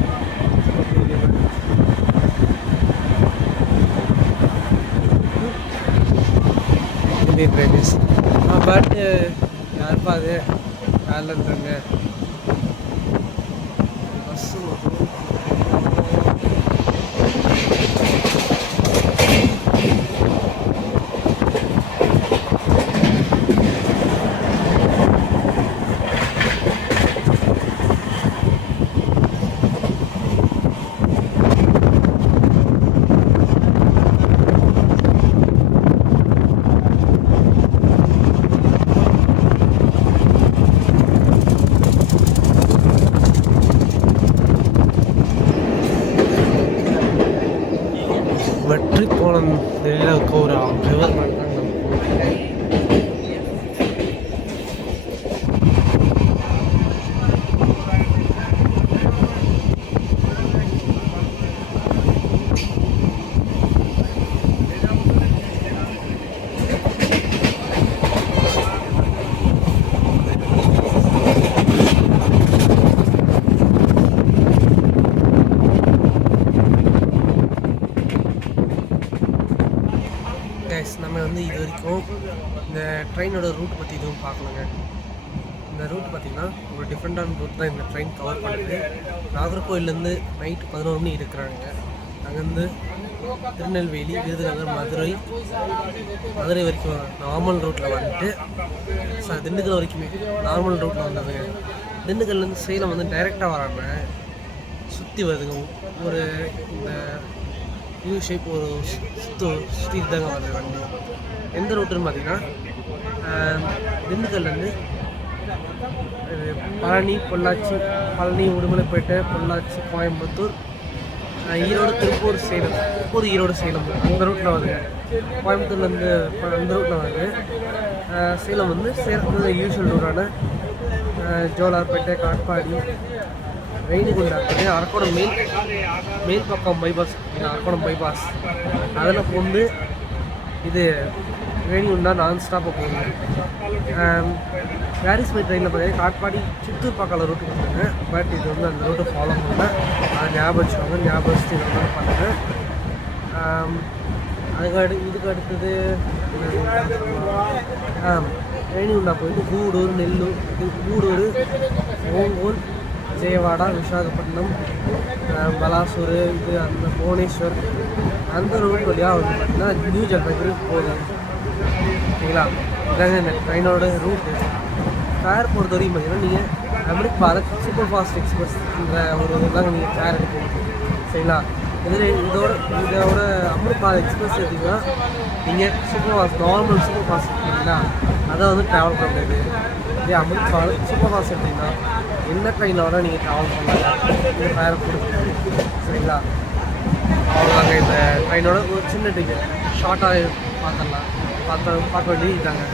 இந்தியன் ரயில்வேஸ் பட் யாருப்பா அது வேலைன்றாங்க. பஸ்ஸு வெற்றி கோணம் இருக்க ஒரு ரிவர் மாதிரி தான் நம்ம போகிறோம். நம்ம வந்து இது வரைக்கும் இந்த ட்ரெயினோட ரூட் பற்றி எதுவும் பார்க்கலங்க. இந்த ரூட் பார்த்திங்கன்னா ஒரு டிஃப்ரெண்ட்டான ரூட் தான் இந்த ட்ரெயின் கவர் பண்ணுது. நாகர்கோவிலேருந்து நைட்டு 11 மணி இருக்கிறாங்க. அங்கேருந்து திருநெல்வேலி, விருதுநகர், மதுரை வரைக்கும் நார்மல் ரூட்டில் வந்துட்டு திண்டுக்கல் வரைக்குமே நார்மல் ரூட்டில் வந்ததுங்க. திண்டுக்கல்லேருந்து சேலம் வந்து டைரெக்டாக வராமல் சுற்றி வருதுங்க. ஒரு இந்த யூ ஷேப் ஒரு சுற்றி தாங்க வருது வண்டி. எந்த ரூட்டுன்னு பார்த்தீங்கன்னா திண்டுக்கல்லேருந்து பழனி, பொள்ளாச்சி, பழனி, உடுமலைப்பேட்டை, பொள்ளாச்சி, கோயம்புத்தூர், ஈரோடு, திருப்பூர், சேலம், திருப்பூர், ஈரோடு, சேலம் அந்த ரூட்டில் வருது. கோயம்புத்தூர்லேருந்து அந்த ரூட்டில் வருது. சேலம் வந்து சேலத்துலேருந்து யூஷுவல் ரூட்டான ஜோலார்பேட்டை, காட்பாடி, ரெயினிகுண்டா, அரக்கோணம் மேல் பக்கம் பைபாஸ், அரக்கோணம் பைபாஸ் அதில் போந்து இது ரெயினிகுண்டா நான் ஸ்டாப்பாக போகுது. பாரிஸ் பை ட்ரெயினில் பார்த்தீங்கன்னா காட்பாடி, சித்தூர் பக்கம் ரூட்டு கொடுத்தாங்க. பட் இது வந்து அந்த ரூட்டை ஃபாலோ பண்ணல. அதை ஞாபகம் வச்சுக்கோங்க. ஞாபகம் வச்சுட்டு இதெல்லாம் பண்ணுங்கள். இதுக்கு அடுத்தது ரெயினிகுண்டா போயிட்டு கூடூர், நெல்லூர், கூடூர், ஓங்கோல், விஜயவாடா, விசாகப்பட்டினம், பலாசூர், இது அந்த புவனேஸ்வர் அந்த ரூட் வழியாக வந்து பார்த்திங்கன்னா நியூ ஜல்பைகுரி போகுது. ஓகேங்களா? இதாங்க இந்த ட்ரெயினோட ரூட்டு. ஃபேர் பொறுத்த வரைக்கும் பார்த்தீங்கன்னா நீங்கள் Amrit Bharat super fast express என்ற ஒரு இதுதாங்க நீங்கள் ஃபேர் எடுக்கணும். சரிங்களா? இதோட அமிர்த் பாரத் எக்ஸ்பிரஸ் எடுத்திங்கன்னா நீங்கள் super fast normal super fast எடுத்தீங்கன்னா அதை வந்து ட்ராவல் பண்ண முடியாது. இதே அமிர்த் பாரத் சூப்பர் ஃபாஸ்ட் எடுத்திங்கன்னா எந்த ட்ரெயினோட நீங்கள் ட்ராவல் பண்ணலாம். இந்த ஃபேரை கொடுத்து சரிங்களா? அவ்வளோதாங்க. இந்த ட்ரெயினோட ஒரு சின்ன டிக்கெட் ஷார்ட்டாக பார்க்க வேண்டியது இதாங்க.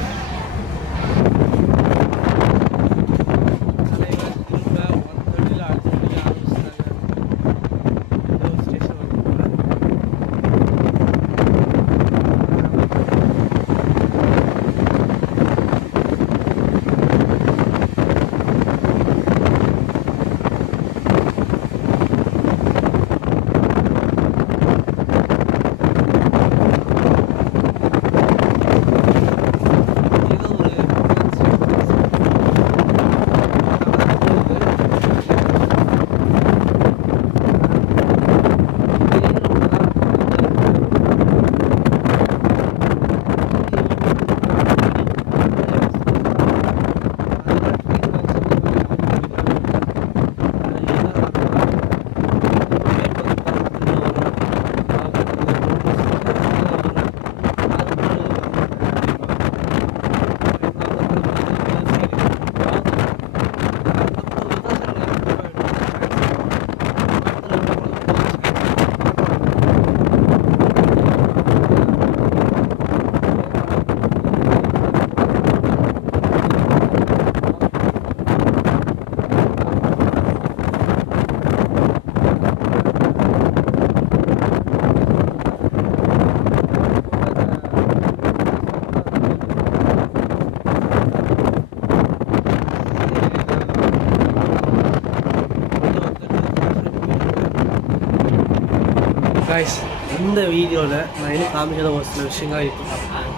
காய்ஸ், இந்த வீடியோவில் நான் இன்னும் காமிக்காத ஒரு சில விஷயங்கள் இப்போ பார்க்குறேன்.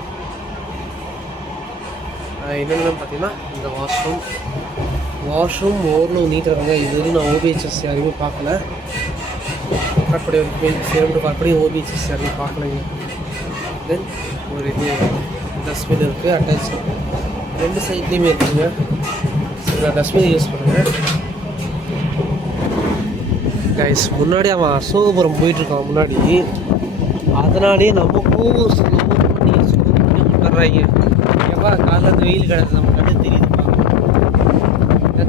என்னென்னு பார்த்தீங்கன்னா, இந்த வாஷ்ரூம் ஓரளவு நீட்டாக இருக்காங்க. இது வரையும் நான் ஓபிஹெச்எஸ் யாரையுமே பார்க்கல. காட்பாடி வரைக்கும் சேரம்ட்டு காட்பாடி ஓபிஹெச்எஸ் யாரையுமே பார்க்கலைங்க. தென் ஒரு இது டஸ்ட்பின் இருக்குது, அட்டாச் 2 சைட்லேயுமே இருக்குதுங்க. சரி, நான் டஸ்ட்பின் யூஸ் பண்ணுறேன். கைஸ், முன்னாடி அவன் அசோகபுரம் போயிட்டுருக்கான் முன்னாடி. அதனாலே நமக்கும் ஸ்லோ பண்ணி விட்டுறாங்க. எப்பா காலைல அந்த வெயில் கிடக்கு, நம்ம கண்டு தெரியுது பார்க்கணும்.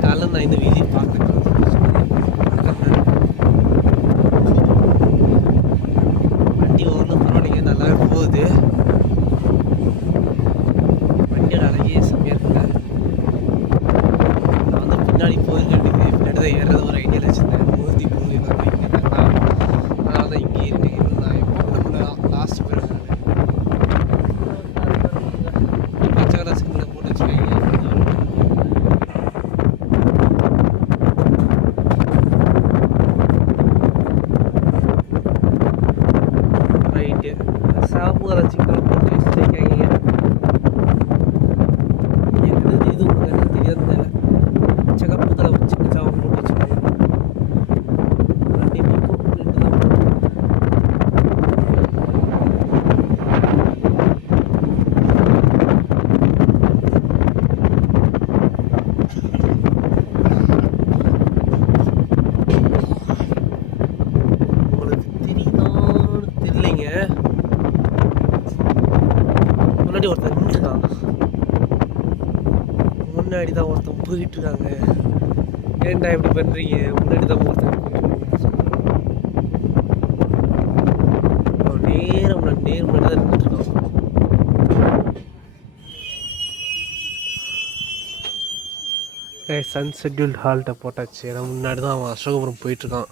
காலைல நான் இந்த வெயிலையும் பார்க்குறேன். வண்டி ஓரளவு பரவாயில்லைங்க, நல்லாவே போகுது. வண்டியோட அழகே செம்மையாக இருக்குங்க. நான் வந்து பின்னாடி போயிருக்க வேண்டியது, பின்னாடி தான் ஏறது ஒரு ஐடியாவில் வச்சுருந்தேன். மூர்த்தி பூ எல்லாமே இங்கே இருந்தா, அதனால தான் இங்கே இருக்கேன். நான் எப்போ நம்மள லாஸ்ட் போயிருக்கேன். பச்சை கலர் சிம்பிளை போட்டு வச்சுருக்கீங்க. ரைட்டு, சாப்பு கலர் சிம்பிளை போட்டு வச்சுருக்கீங்க. எனக்கு இது உங்களுக்கு தெரியாது தெரியல. சிகப்பு கலர் சின்ன சாப்பு போட்டு வச்சுருக்கேன். முன்னாடி ஒருத்தன் நின்றுட்டான், முன்னாடி தான் ஒருத்தன் போயிட்டுருக்காங்க. ஏன்டா இப்படி பண்ணுறீங்க? முன்னாடி தான் ஒருத்தன் நேரம் முன்னாடி தான் நின்றுட்டுருக்கான். சன்ஷெட்யூல்ட் ஹால்ட்டை போட்டாச்சு. ஏன்னா முன்னாடி தான் அவன் அசோகபுரம் போயிட்டுருக்கான்.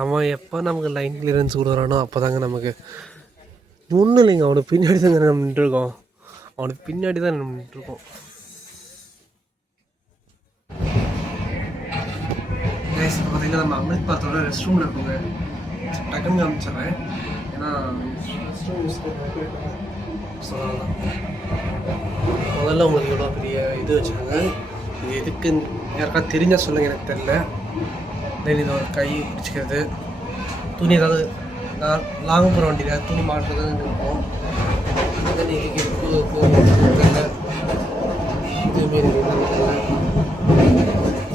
அவன் எப்போ நமக்கு லைன் கிளியரன்ஸ் கொடுக்குறானோ அப்போ தாங்க நமக்கு ஒன்றும் இல்லைங்க. அவனுக்கு பின்னாடி தாங்க நம்ம நின்றுருக்கோம். அவனுக்கு பின்னாடி தான் நம்ம நின்றுருக்கோம். பார்த்தீங்கன்னா நம்ம அமிர்த் பார்த்தோட ரெஸ்ட் ரூமில் இருக்கோங்க. டக்குன்னு காமிச்சிட்றேன், ஏன்னா ரெஸ்ட் ரூம் யூஸ் சொல்லலாம். முதல்ல உங்களுக்கு எவ்வளோ பெரிய இது வச்சுருங்க. இது எதுக்குன்னு யாருக்கா தெரிஞ்சால் சொல்லுங்கள், எனக்கு தெரில. தென் இதை ஒரு கை பிடிச்சிக்கிறது, துணி ஏதாவது நான் லாங் போகிற வண்டியில் துணி மாட்டுறதுன்னு இருக்கும். தென் இதுக்கு தெரியல, இதுமாரி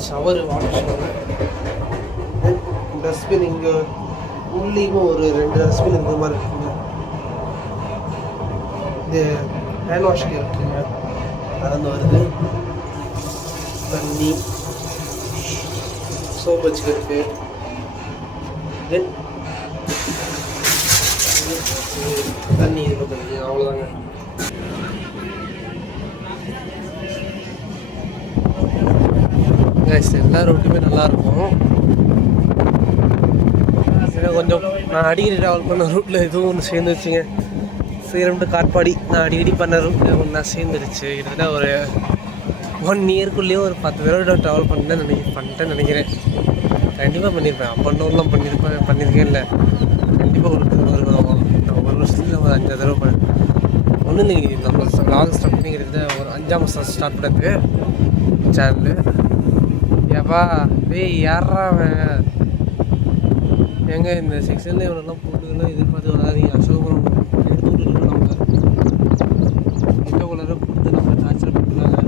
ஷவரு, வாட்டர் ஷவர். டஸ்ட்பின் இங்கே உள்ளேயும் ஒரு 2 டஸ்ட்பின் இருக்கிற மாதிரி இருக்குங்க. இது ஹேண்ட் வாஷ்க்கு இருக்குங்க, நடந்து வருது. தண்ணி, சோப் வச்சுக்கிறதுக்கு. தென் தண்ணி இது பண்ணுறீங்க, அவ்வளோதாங்க. எல்லா ரூட்டுமே நல்லாயிருக்கும். ஏன்னா கொஞ்சம் நான் அடிக்கடி ட்ராவல் பண்ண ரூட்டில் எதுவும் ஒன்று சேர்ந்துருச்சுங்க. சேலம் டு காட்பாடி நான் அடிக்கடி பண்ண ரூட்டில் ஒன்றா சேர்ந்துருச்சு. கிட்டத்தட்ட ஒரு 1 இயர்க்குள்ளேயே ஒரு 10 தடவை ட்ராவல் பண்ணிட்டேன்னு நினைக்கிறேன். கண்டிப்பாக பண்ணியிருப்பேன். அப் அண்ட் டவுன்லாம் பண்ணியிருக்கேன் இல்லை, கண்டிப்பாக ஒரு வருஷத்துல ஒரு 5 தடவை பண்ணேன். ஒன்றும் இல்லைங்க, நம்ம லாங் ஸ்டார்ட் பண்ணிக்கிறது ஒரு 5ஆம் மாதம் ஸ்டார்ட் பண்ணது சேனலு. ஏப்பா டேய் யாரா அவன்? எங்க இந்த செக்ஷனில் இவனெல்லாம் போட்டுக்கெல்லாம் எதிர்பார்த்து வராதிங்க. அசோகபுரம் எடுத்து விட்டுருக்கோம். நம்ம கிட்ட உள்ள கொடுத்து நம்ம டார்ச்சர் பண்ணிட்டுருக்காங்க.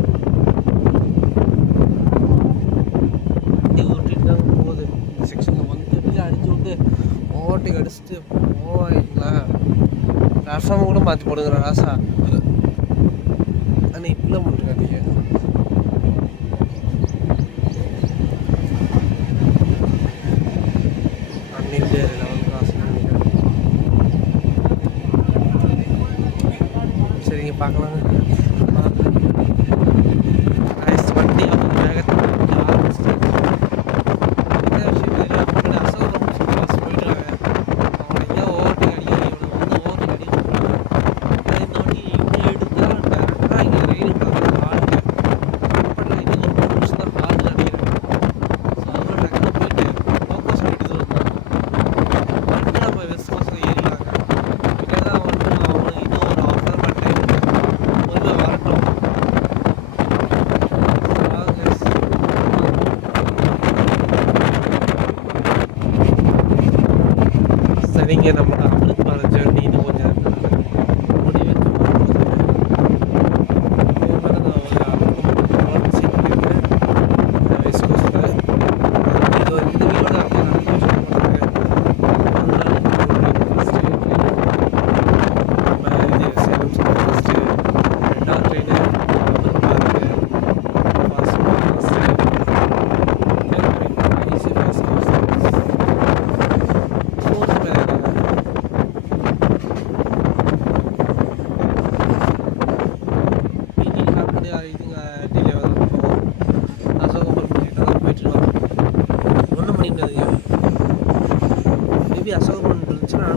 வண்டி ஓட்டிட்டு தாங்க போகுது. இந்த செக்ஷனில் வந்து அடிச்சு விட்டு ஓவர்டேக் அடிச்சுட்டு போவாங்களா? பிளாட்ஃபார்ம் கூட மாற்றி போடுங்கிற ராசா. ஆனால் இப்படிலாம் பண்ணிருக்காதீங்க. சரிங்க, பார்க்கலாங்க. வண்டி வேகத்தில் ஆரம்பிச்சிட்டு அசோகபுரம் போயிட்டுருக்காங்க. அவனை ஏன் ஓவர்டேக் அடிக்க, இவனை வந்து ஓவர்டேக் அடிக்க இந்த வண்டி இவனை எடுத்தால் டேரக்டாக இங்கே ரெயில் ஹால்ட்டு பண்ண இது ஒரு 3 நிமிஷம் தான் ஹால்ட்டு அடிக்கிறேன். ஸோ அதனால டக்குனு போயிட்டு ஃபோக்கஸ் பண்ணிட்டு தான் வண்டி நம்ம வெஸ்ட் கோஸ்ட் இங்கே நம்ம அமிர்த் பாரத் ஜேர்னி இது கொஞ்சம் முடிவு வெஸ்ட் கோஸ்ட்டில் இந்த வீடோட அசோகமன் இருந்துச்சுன்னா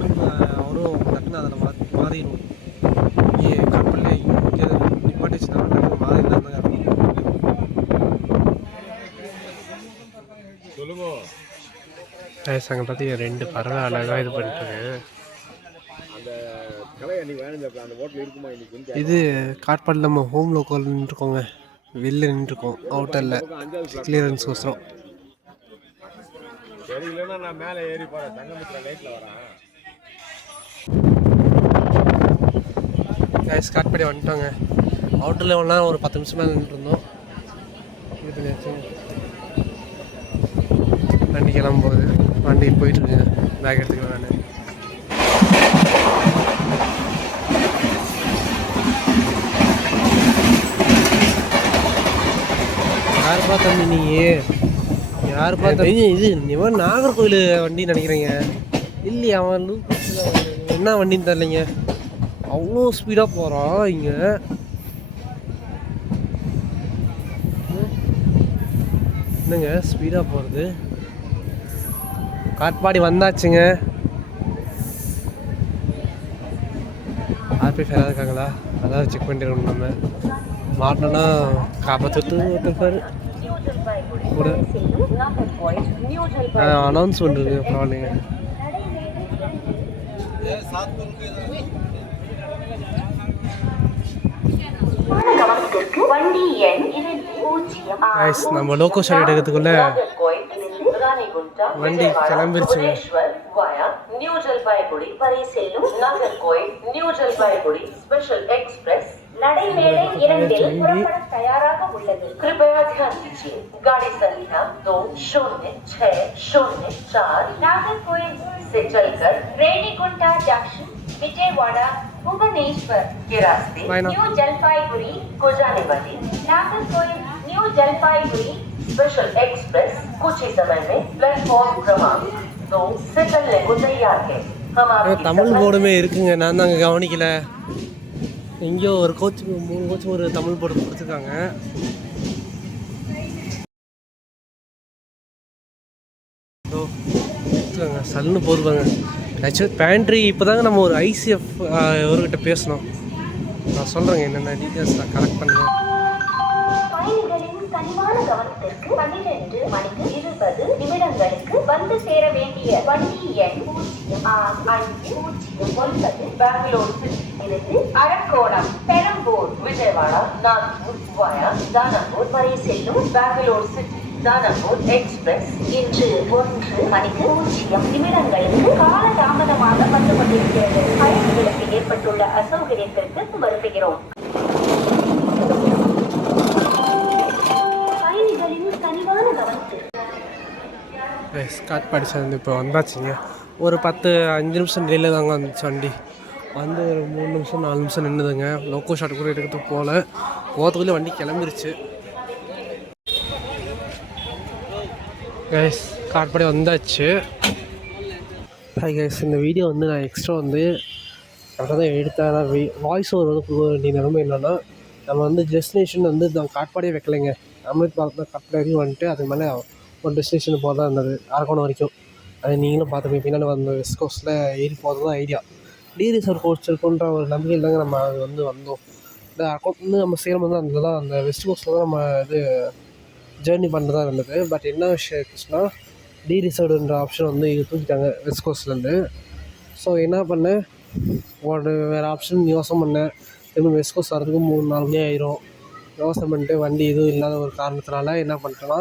அவரும் டக்குன்னு அதில் மாறிடுவோம். இங்கே கப்பல்லே இங்கே நிப்பாட்டிச்சுன்னா டக்குன்னு மாறிடலாம் தான் அங்கே பார்த்து 2 பறவை அழகாக இது பண்ணிட்டுருக்கு. இது காட்பாடில் நம்ம ஹோம் லோக்கல் நின்றுருக்கோங்க, வெளில நின்றுருக்கோம் அவுட்டரில் கிளியரன்ஸ் கோசரம். கைஸ் காட்பாடி வந்துட்டோங்க. அவுட்டரில் ஒன்றா ஒரு 10 நிமிஷம் மேலே நின்றுருந்தோம். இது பண்ணியாச்சு. வண்டி கிளம்பும்போது வண்டி போயிட்டுருக்குங்க. பேக் எடுத்துக்கலாம் நான். யார் பார்த்தா நீ யார் பார்த்தா இது இவன் நாகர்கோவில் வண்டி நினைக்கிறீங்க? இல்லையா, அவன் என்ன வண்டின்னு தெரிலைங்க. அவ்வளோ ஸ்பீடாக போகிறான் இங்கே. என்னங்க ஸ்பீடாக போகிறது. காட்பாடி வந்தாச்சுங்க. ஆர்பி ஃபேராக இருக்காங்களா அதாவது செக் பண்ணிட்டு நம்ம மாட்டோன்னா காப்பாற்று ஒருத்தர் கூட அனௌன்ஸ்மெண்ட் இருக்குது. பரவாயில்லைங்க. நம்ம லோக்கோ ஷாட் எடுக்கிறதுக்குள்ள வண்டி கிளம்பிருச்சுங்க. நியூ ஜல்பாய்குடி வரை செல்லும் Nagercoil new Jalpaiguri special express நடைமேடை 2 புறப்பட தயாராக உள்ளது. कृपया ध्यान दीजिए गाड़ी संख्या 200604 नागरकोइल से चलकर रेणीगुंटा जंक्शन विजयवाड़ा भुवनेश्वर के रास्ते न्यू जलपाईगुड़ी को जाने वाली Nagercoil new Jalpaiguri special express कुछ ही समय में प्लेटफॉर्म क्रमांक 2 से चलने को तैयार है. हम आपकी தமிழ் போர்டுமே இருக்குங்க. நான் தாங்க கவனிக்கல. எங்கேயோ ஒரு கோச்சுக்கு 3 கோச்சு ஒரு தமிழ் போர்டு கொடுத்துருக்காங்க. சல்லுன்னு போடுவாங்க. ஆக்சுவலி பேண்ட்ரி இப்போ தாங்க நம்ம ஒரு ஐசிஎஃப் இவர்கிட்ட பேசணும். நான் சொல்கிறேங்க என்னென்ன டீட்டெயில்ஸ் நான் கலெக்ட் பண்ணுறேன். கனிவான கவனத்திற்கு 12 மணிக்கு 20 நிமிடங்களுக்கு வந்து சேர வேண்டிய வண்டி எண் 0509 பெங்களூர் இருந்து அரக்கோணம், பெரம்பூர், விஜயவாடா, நாக்பூர் வாயா தானாப்பூர் வரை செல்லும் பெங்களூர் சிட்டி தானாப்பூர் எக்ஸ்பிரஸ் இன்று 1 மணிக்கு 0 நிமிடங்களுக்கு கால தாமதமாக வந்து கொண்டிருக்கிறது. பயணிகளுக்கு ஏற்பட்டுள்ள அசௌகரியத்திற்கு வருகிறோம். காட்பாடி சேர்ந்து இப்போ வந்தாச்சுங்க. ஒரு 10-5 நிமிஷம் டிலே தாங்க வந்துச்சு வண்டி. வந்து ஒரு 3 நிமிஷம் 4 நிமிஷம் நின்றுதுங்க. லோக்கோ ஷாட் கூட எடுக்கிறதுக்கு போகிறதுக்குள்ளே வண்டி கிளம்பிருச்சு. கைஸ் காட்பாடி வந்தாச்சு. ஹாய் கைஸ், இந்த வீடியோ வந்து நான் எக்ஸ்ட்ரா வந்து கரெக்டாக தான் எடுத்தேன். வாய்ஸ் ஓவர் வந்து கொடுக்க வேண்டிய நிலைமை என்னென்னா, நம்ம வந்து டெஸ்டினேஷன் வந்து நான் காட்பாடியே வைக்கலைங்க. அமிர்த் பாரத்தில் காட்பாடி வரைக்கும் வந்துட்டு அதுக்கு மேலே ஒரு டெஸ்டினேஷன் போகிறதா இருந்தது, அரக்கோணம் வரைக்கும். அது நீங்களும் பார்த்துப்பீங்க. பின்னாடி அந்த வெஸ்ட் கோஸ்ட்டில் ஏறி போகிறது தான் ஐடியா. ரிசார்ட் கோர்ஸ் இருக்குன்ற ஒரு நம்பிக்கையில் தாங்க நம்ம அது வந்து வந்தோம். இந்த அரக்கோணம் வந்து நம்ம சேலம் வந்து அந்த தான் அந்த வெஸ்ட் கோஸ்ட்டில் தான் நம்ம இது ஜேர்னி பண்ணுறதா இருந்தது. பட் என்ன விஷயம் ஆச்சுன்னா, ரிசார்டுன்ற ஆப்ஷன் வந்து இது தூக்கிட்டாங்க வெஸ்ட் கோஸ்ட்லேருந்து. ஸோ என்ன பண்ணேன், ஒரு வேறு ஆப்ஷன் யோசனை பண்ணேன். திரும்ப வெஸ்ட் கோஸ்ட் வரதுக்கு 3-4 மணி ஆயிரும். யோசனை பண்ணிட்டு வண்டி எதுவும் இல்லாத ஒரு காரணத்தினால என்ன பண்ணிட்டேன்னா,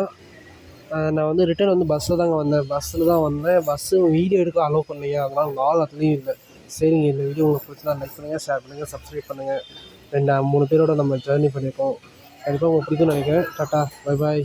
நான் வந்து ரிட்டர்ன் வந்து பஸ்ஸில் தாங்க வந்தேன். பஸ்ஸில் தான் வந்தேன். பஸ்ஸு வீடியோ எடுக்க அலோவ் பண்ணலைங்க. அதனால் உங்கள் ஆள் அதுலேயும் இல்லை. சரிங்க, இந்த வீடியோ உங்களுக்கு பிடிச்சிருந்தா லைக் பண்ணுங்கள், ஷேர் பண்ணுங்கள், சப்ஸ்கிரைப் பண்ணுங்கள். 2 3 பேரோட நம்ம ஜேர்னி பண்ணியிருக்கோம். கண்டிப்பாக உங்களுக்கு பிடிக்கும்னு நினைக்கிறேன். Tata, bye bye.